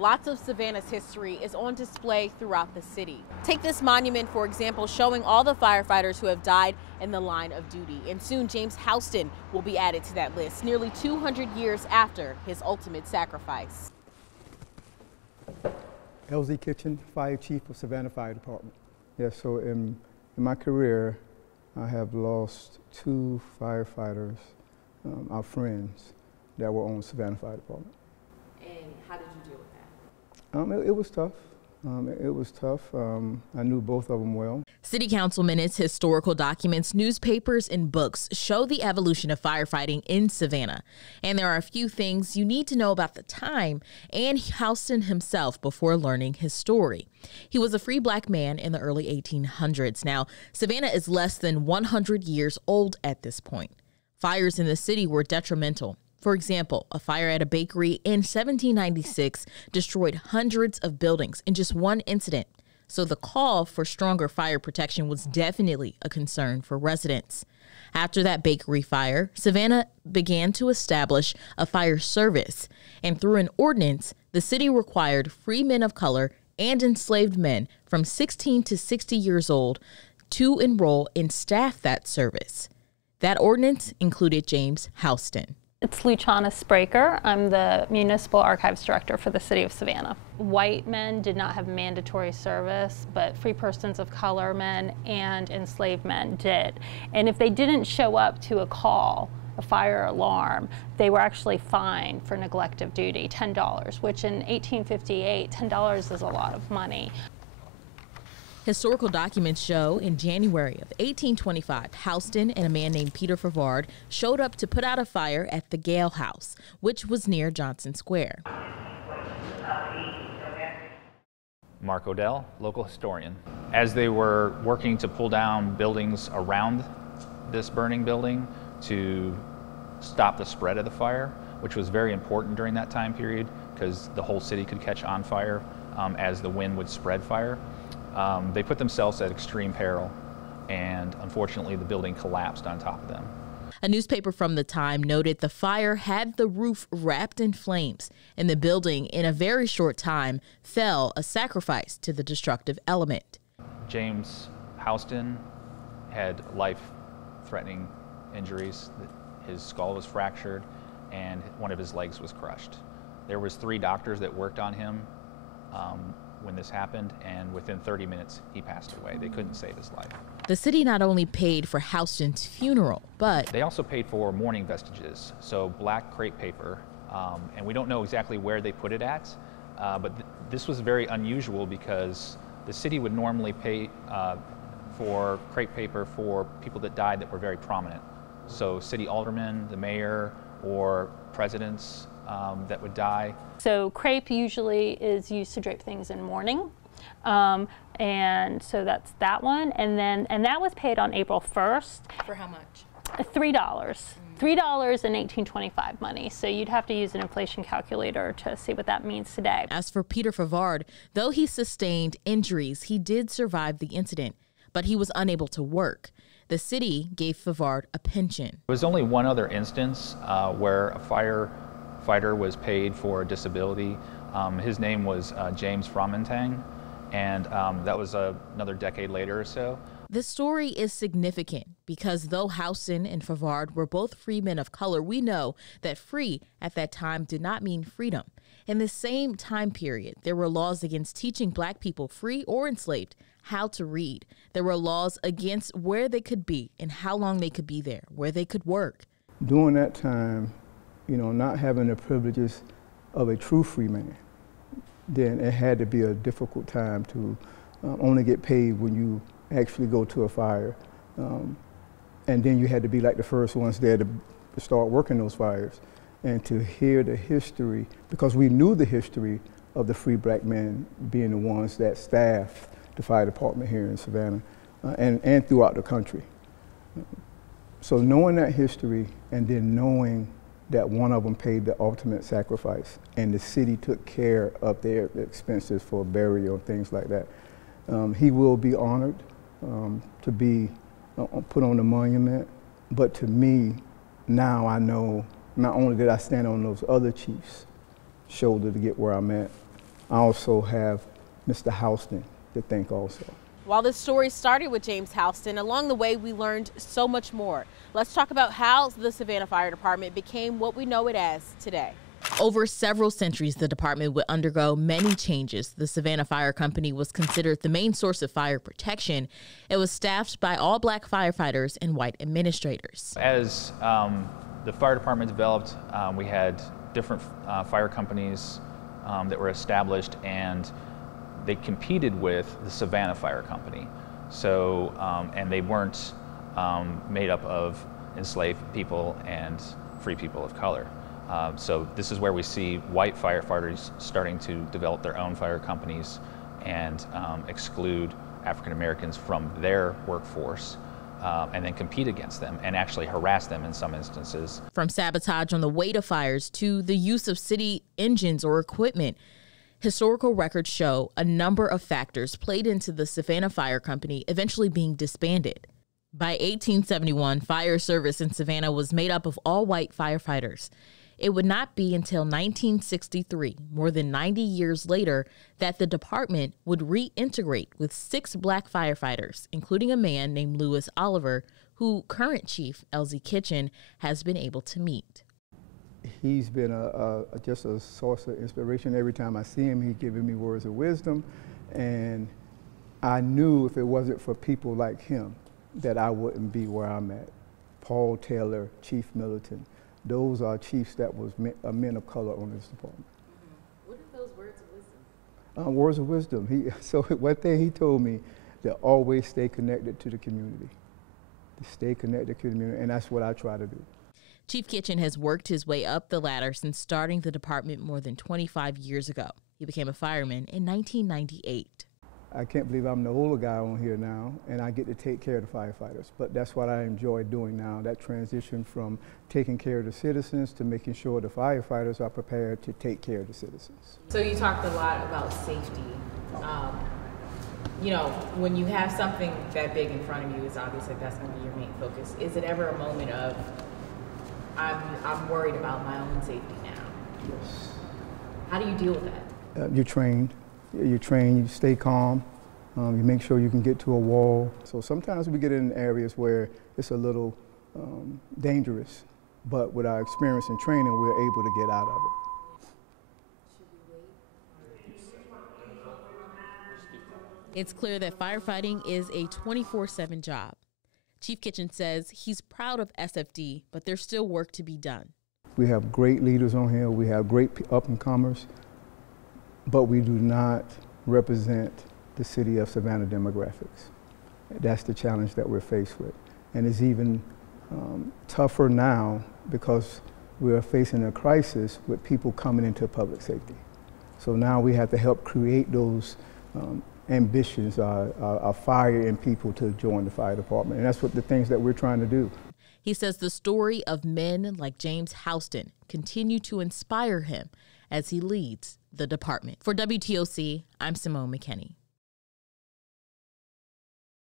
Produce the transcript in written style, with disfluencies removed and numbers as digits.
lots of Savannah's history is on display throughout the city. Take this monument, for example, showing all the firefighters who have died in the line of duty. And soon James Houston will be added to that list, nearly 200 years after his ultimate sacrifice. LZ Kitchen, Fire Chief of Savannah Fire Department. Yes, so in my career, I have lost 2 firefighters, our friends, that were on Savannah Fire Department. And how did you deal with that? It was tough. It was tough. I knew both of them well. City council minutes, historical documents, newspapers, and books show the evolution of firefighting in Savannah. And there are a few things you need to know about the time and Houston himself before learning his story. He was a free black man in the early 1800s. Now, Savannah is less than 100 years old at this point. Fires in the city were detrimental. For example, a fire at a bakery in 1796 destroyed hundreds of buildings in just one incident. So the call for stronger fire protection was definitely a concern for residents. After that bakery fire, Savannah began to establish a fire service. And through an ordinance, the city required free men of color and enslaved men from 16 to 60 years old to enroll and staff that service. That ordinance included James Houston. It's Luciana Spraker. I'm the Municipal Archives Director for the City of Savannah. White men did not have mandatory service, but free persons of color men and enslaved men did. And if they didn't show up to a call, a fire alarm, they were actually fined for neglect of duty, $10, which in 1858, $10 is a lot of money. Historical documents show in January of 1825, Houston and a man named Peter Favard showed up to put out a fire at the Gale House, which was near Johnson Square. Mark Odell, local historian. As they were working to pull down buildings around this burning building to stop the spread of the fire, which was very important during that time period because the whole city could catch on fire as the wind would spread fire. They put themselves at extreme peril, and unfortunately the building collapsed on top of them. A newspaper from the time noted the fire had the roof wrapped in flames, and the building in a very short time fell, a sacrifice to the destructive element. James Houston had life-threatening injuries. His skull was fractured and one of his legs was crushed. There was 3 doctors that worked on him when this happened, and within 30 minutes he passed away. They couldn't save his life. The city not only paid for Houston's funeral, but they also paid for mourning vestiges, so black crepe paper, and we don't know exactly where they put it at, but this was very unusual because the city would normally pay for crepe paper for people that died that were very prominent. So city aldermen, the mayor, or presidents that would die. So crepe usually is used to drape things in mourning, and so that's that one. And that was paid on April 1st. For how much? $3. $3 in 1825 money. So you'd have to use an inflation calculator to see what that means today. As for Peter Favard, though he sustained injuries, he did survive the incident, but he was unable to work. The city gave Favard a pension. There was only one other instance where a firefighter was paid for a disability. His name was James Fromentang, and that was another decade later or so. The story is significant because though Houston and Favard were both free men of color, we know that free at that time did not mean freedom. In the same time period, there were laws against teaching black people, free or enslaved, how to read. There were laws against where they could be and how long they could be there, where they could work. During that time, you know, not having the privileges of a true free man, then it had to be a difficult time to only get paid when you actually go to a fire. And then you had to be like the first ones there to start working those fires. And to hear the history, because we knew the history of the free black men being the ones that staffed the fire department here in Savannah and throughout the country. So knowing that history and then knowing that one of them paid the ultimate sacrifice and the city took care of their expenses for burial and things like that, he will be honored to be put on the monument. But to me, now I know not only did I stand on those other chiefs' shoulder to get where I'm at, I also have Mr. Houston to thank also. While this story started with James Houston, along the way we learned so much more. Let's talk about how the Savannah Fire Department became what we know it as today. Over several centuries, the department would undergo many changes. The Savannah Fire Company was considered the main source of fire protection. It was staffed by all black firefighters and white administrators. As the fire department developed, we had different fire companies that were established, and they competed with the Savannah Fire Company. So, and they weren't made up of enslaved people and free people of color. So this is where we see white firefighters starting to develop their own fire companies and exclude African Americans from their workforce, and then compete against them and actually harass them in some instances. From sabotage on the way to fires to the use of city engines or equipment, historical records show a number of factors played into the Savannah Fire Company eventually being disbanded. By 1871, fire service in Savannah was made up of all white firefighters. It would not be until 1963, more than 90 years later, that the department would reintegrate with 6 black firefighters, including a man named Lewis Oliver, who current Chief Elzie Kitchen has been able to meet. He's been just a source of inspiration. Every time I see him, he's giving me words of wisdom. And I knew if it wasn't for people like him, that I wouldn't be where I'm at. Paul Taylor, Chief Militant. Those are chiefs that was men of color on this department. What are those words of wisdom? Words of wisdom. So one thing he told me, to always stay connected to the community. To stay connected to the community, and that's what I try to do. Chief Kitchen has worked his way up the ladder since starting the department more than 25 years ago. He became a fireman in 1998. I can't believe I'm the older guy on here now, and I get to take care of the firefighters. But that's what I enjoy doing now, that transition from taking care of the citizens to making sure the firefighters are prepared to take care of the citizens. So you talked a lot about safety. You know, when you have something that big in front of you, it's obvious that that's going to be your main focus. Is it ever a moment of, I'm worried about my own safety now? Yes. How do you deal with that? You're trained. You train, you stay calm, you make sure you can get to a wall. So sometimes we get in areas where it's a little dangerous, but with our experience and training, we're able to get out of it. It's clear that firefighting is a 24/7 job. Chief Kitchen says he's proud of SFD, but there's still work to be done. We have great leaders on here, we have great up-and-comers, but we do not represent the city of Savannah demographics. That's the challenge that we're faced with. And it's even tougher now because we're facing a crisis with people coming into public safety. So now we have to help create those ambitions, our fire in people to join the fire department. And that's what the things that we're trying to do. He says the story of men like James Houston continue to inspire him as he leads the department. For WTOC, I'm Simone McKinney.